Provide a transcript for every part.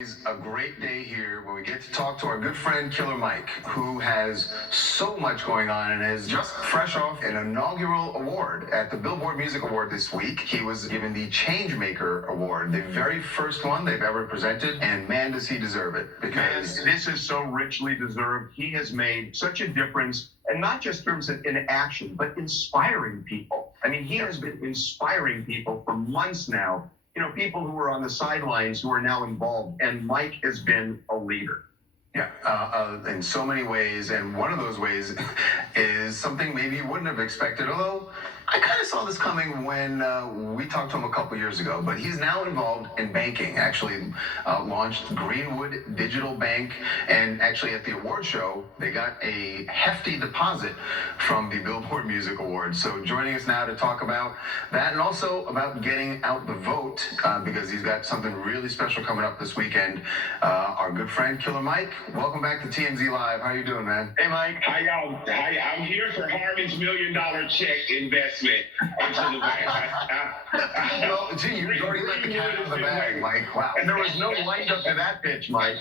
It's a great day here when we get to talk to our good friend Killer Mike, who has so much going on and is just fresh off an inaugural award at the Billboard Music Award this week. He was given the Changemaker Award, the very first one they've ever presented, and man, does he deserve it. Because this is so richly deserved. He has made such a difference, and not just in terms of in action, but inspiring people. I mean, he has been inspiring people for months now. You know, people who were on the sidelines who are now involved, and Mike has been a leader. Yeah, in so many ways, and one of those ways is something maybe you wouldn't have expected, although I kind of saw this coming when we talked to him a couple years ago, but he's now involved in banking, actually launched Greenwood Digital Bank, and actually at the award show, they got a hefty deposit from the Billboard Music Awards. So joining us now to talk about that and also about getting out the vote, because he's got something really special coming up this weekend, our good friend Killer Mike. Welcome back to TMZ Live. How you doing, man? Hey, Mike. How y'all? I'm here for Harmon's $1 million check investment into the bank. Well, gee, you already let the cat out of the bag, Mike. Wow. And there was no wind up to that pitch, Mike.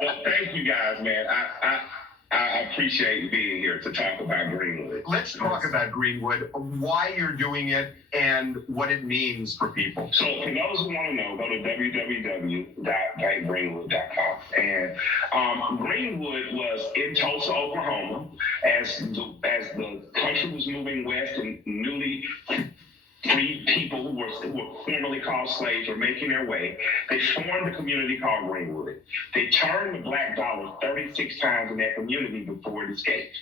Well, thank you guys, man. I appreciate being here to talk about Greenwood. Let's talk about Greenwood, why you're doing it, and what it means for people. So for those who want to know, go to www.bankgreenwood.com. And Greenwood was in Tulsa, Oklahoma, as the country was moving west and newly freed people who were formerly called slaves were making their way. They formed a community called Greenwood. They turned the black dollar 36 times in that community before it escaped.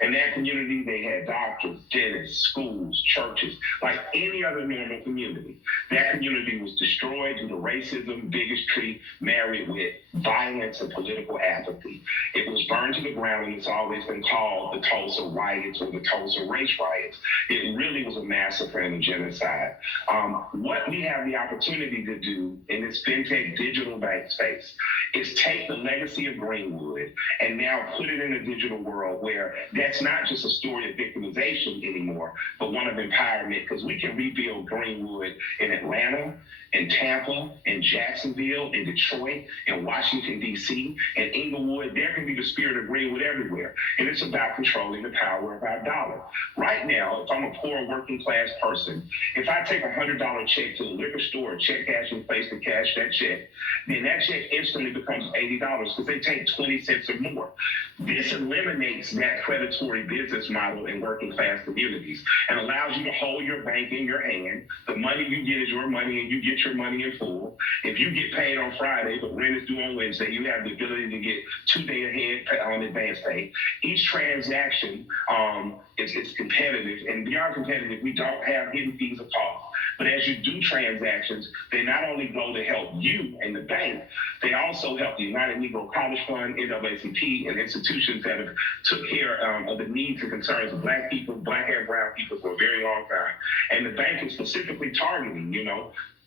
In that community, they had doctors, dentists, schools, churches, like any other normal community. That community was destroyed due to racism, bigotry, married with violence and political apathy. It was burned to the ground, and it's always been called the Tulsa riots or the Tulsa race riots. It really was a massacre and a genocide. What we have the opportunity to do in this fintech digital bank space is take the legacy of Greenwood and now put it in a digital world where that's not just a story of victimization anymore, but one of empowerment, because we can rebuild Greenwood in Atlanta, in Tampa, in Jacksonville, in Detroit, in Washington, D.C., and Inglewood. There can be the spirit of Greenwood everywhere. And it's about controlling the power of our dollar. Right now, if I'm a poor working class person, if I take a $100 check to the liquor store, check cashing place to cash that check, then that check instantly becomes $80 because they take 20 cents or more. This eliminates that predatory business model in working class communities and allows you to hold your bank in your hand. The money you get is your money, and you get your money in full. If you get paid on Friday, but rent is due on Wednesday, you have the ability to get 2 days ahead on advance pay. Each transaction is competitive, and beyond competitive, we don't have hidden fees or costs. But as you do transactions, they not only go to help you and the bank, they also help the United Negro College Fund, NAACP, and institutions that have took care of the needs and concerns of Black people, Black and brown people for a very long time. And the bank is specifically targeting,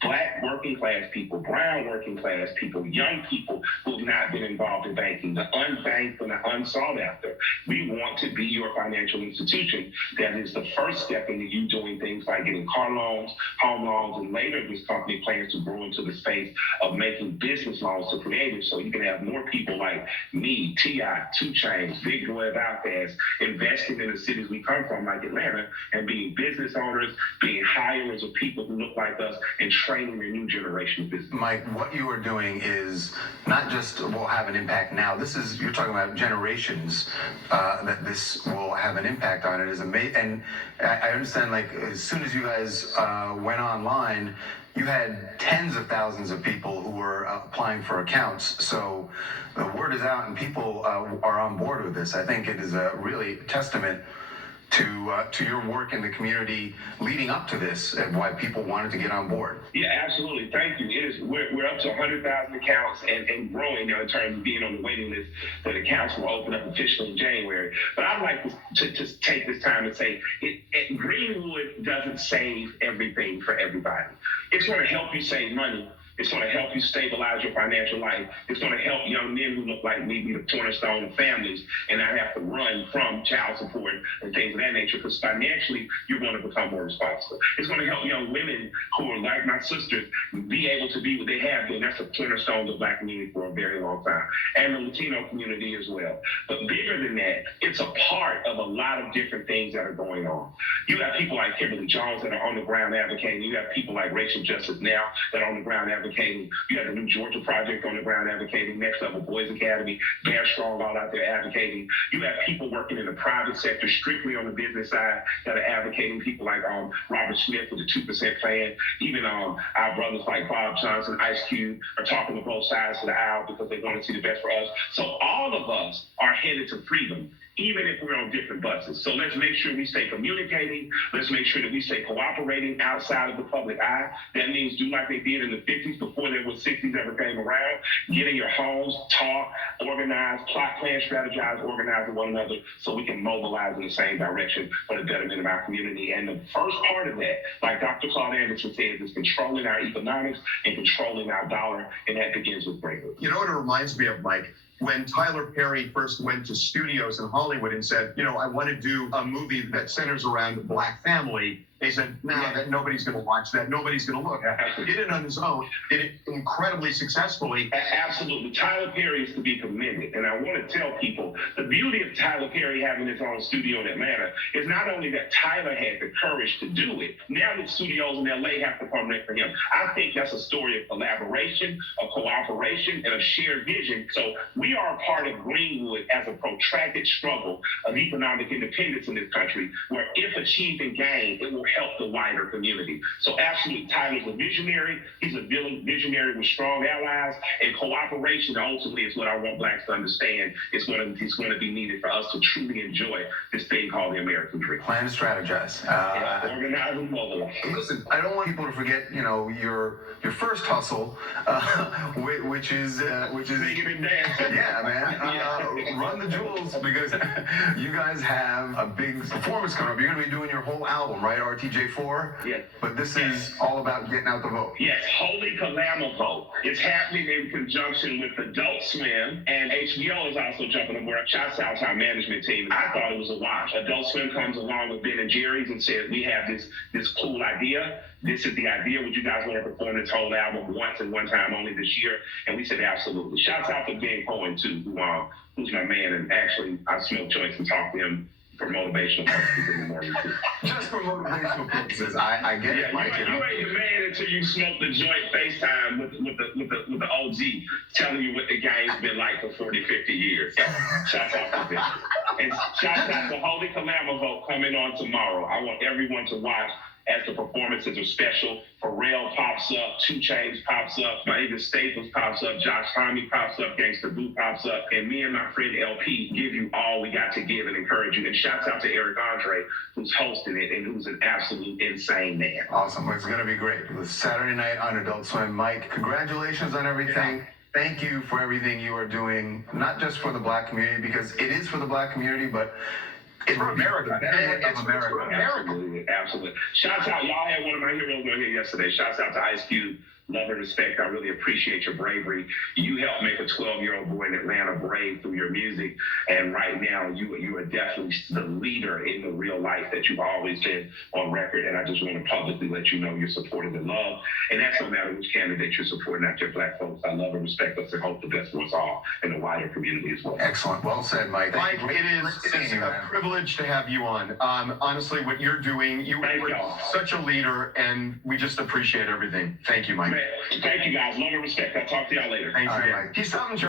Black working class people, brown working class people, young people who have not been involved in banking, the unbanked and the unsought after. We want to be your financial institution that is the first step into you doing things like getting car loans, home loans, and later this company plans to grow into the space of making business loans to creatives so you can have more people like me, T.I., 2 Chainz, Big Boy Outkast, investing in the cities we come from like Atlanta and being business owners, being hirers of people who look like us, and training a new generation of business. Mike, what you are doing is not just will have an impact now. You're talking about generations that this will have an impact on. It is amazing. And I understand, like, as soon as you guys went online, you had tens of thousands of people who were applying for accounts. So the word is out and people are on board with this. I think it is a really testament to your work in the community leading up to this and why people wanted to get on board. Yeah, absolutely. Thank you. We're up to 100,000 accounts and growing now in terms of being on the waiting list that accounts will open up officially in January. But I'd like to take this time to say Greenwood doesn't save everything for everybody. It's going to help you save money. It's going to help you stabilize your financial life. It's going to help young men who look like me be the cornerstone of families and not have to run from child support and things of that nature, because financially, you're going to become more responsible. It's going to help young women who are like my sisters be able to be what they have been. That's the cornerstone of the Black community for a very long time, and the Latino community as well. But bigger than that, it's a part of a lot of different things that are going on. You have people like Kimberly Jones that are on the ground advocating. You have people like Racial Justice Now that are on the ground advocating. You have the New Georgia Project on the ground advocating. Next Level Boys Academy, Bear Strong all out there advocating. You have people working in the private sector strictly on the business side that are advocating. People like Robert Smith with the 2% plan. Even our brothers like Bob Johnson, Ice Cube are talking to both sides of the aisle because they want to see the best for us. So all of us are headed to freedom, even if we're on different buses. So let's make sure we stay communicating. Let's make sure that we stay cooperating outside of the public eye. That means do like they did in the 50s before there was 60s ever came around. Get in your homes, talk, organize, plot, plan, strategize, organize with one another so we can mobilize in the same direction for the betterment of our community. And the first part of that, like Dr. Claude Anderson said, is controlling our economics and controlling our dollar, and that begins with Greenwood. You know what it reminds me of, Mike? When Tyler Perry first went to studios in Hollywood and said, I want to do a movie that centers around a Black family, they said, that nobody's going to watch that. Nobody's going to look. He did it on his own, did it incredibly successfully. Absolutely. Tyler Perry is to be commended. And I want to tell people, the beauty of Tyler Perry having his own studio in Atlanta is not only that Tyler had the courage to do it, now the studios in LA have to permit for him. I think that's a story of collaboration, of cooperation, and of shared vision. So we are a part of Greenwood as a protracted struggle of economic independence in this country, where if achieved and gained, it will help the wider community. So absolutely, Tyler's a visionary. He's a visionary with strong allies, and cooperation ultimately is what I want Blacks to understand. It's going to be needed for us to truly enjoy this thing called the American dream. Plan to strategize. Organize and mobilize. Listen, I don't want people to forget, your first hustle, which is Singing and dancing. yeah, man. Run the jewels, because you guys have a big performance coming up. You're going to be doing your whole album, right? RTJ4? Yes. But this is all about getting out the vote. Yes, Holy Kalama Vote. It's happening in conjunction with Adult Swim, and HBO is also jumping aboard. Shouts out to our management team. I thought it was a wash. Adult Swim comes along with Ben and Jerry's and says, we have this cool idea. This is the idea. Would you guys want to perform this whole album once and one time only this year? And we said, absolutely. Shouts out to Ben Cohen, too, who's my man. And actually, I smoked joints and talked to him for motivational purposes in the morning, too. Just for motivational purposes. I get it, Mike. You ain't the man until you smoke the joint FaceTime with the OG telling you what the game's been like for 40, 50 years. So, shouts out to them. And shouts out to Holy Kalama Vote coming on tomorrow. I want everyone to watch as the performances are special. Pharrell pops up, 2 Chainz pops up, Maven Staples pops up, Josh Homme pops up, Gangsta Boo pops up, and me and my friend LP give you all we got to give and encourage you. And shouts out to Eric Andre, who's hosting it and who's an absolute insane man. Awesome. It's going to be great. It was Saturday night on Adult Swim. Mike, congratulations on everything. Yeah. Thank you for everything you are doing, not just for the Black community, because it is for the Black community, but it's for America. It's America. Absolutely, absolutely. Shouts out, y'all had one of my heroes on here yesterday. Shouts out to Ice Cube. Love and respect. I really appreciate your bravery. You helped make a 12-year-old boy in Atlanta brave through your music. And right now, you are definitely the leader in the real life that you've always been on record. And I just want to publicly let you know you're supported and loved. And that's no matter which candidate you're supporting, not just Black folks. I love and respect us and hope the best for us all in the wider community as well. Excellent. Well said, Mike. Mike, it is a privilege to have you on. Honestly, what you're doing, you are such a leader, and we just appreciate everything. Thank you, Mike. Thank you, guys. Love and respect. I'll talk to y'all later. Thanks again. Mike. He's something.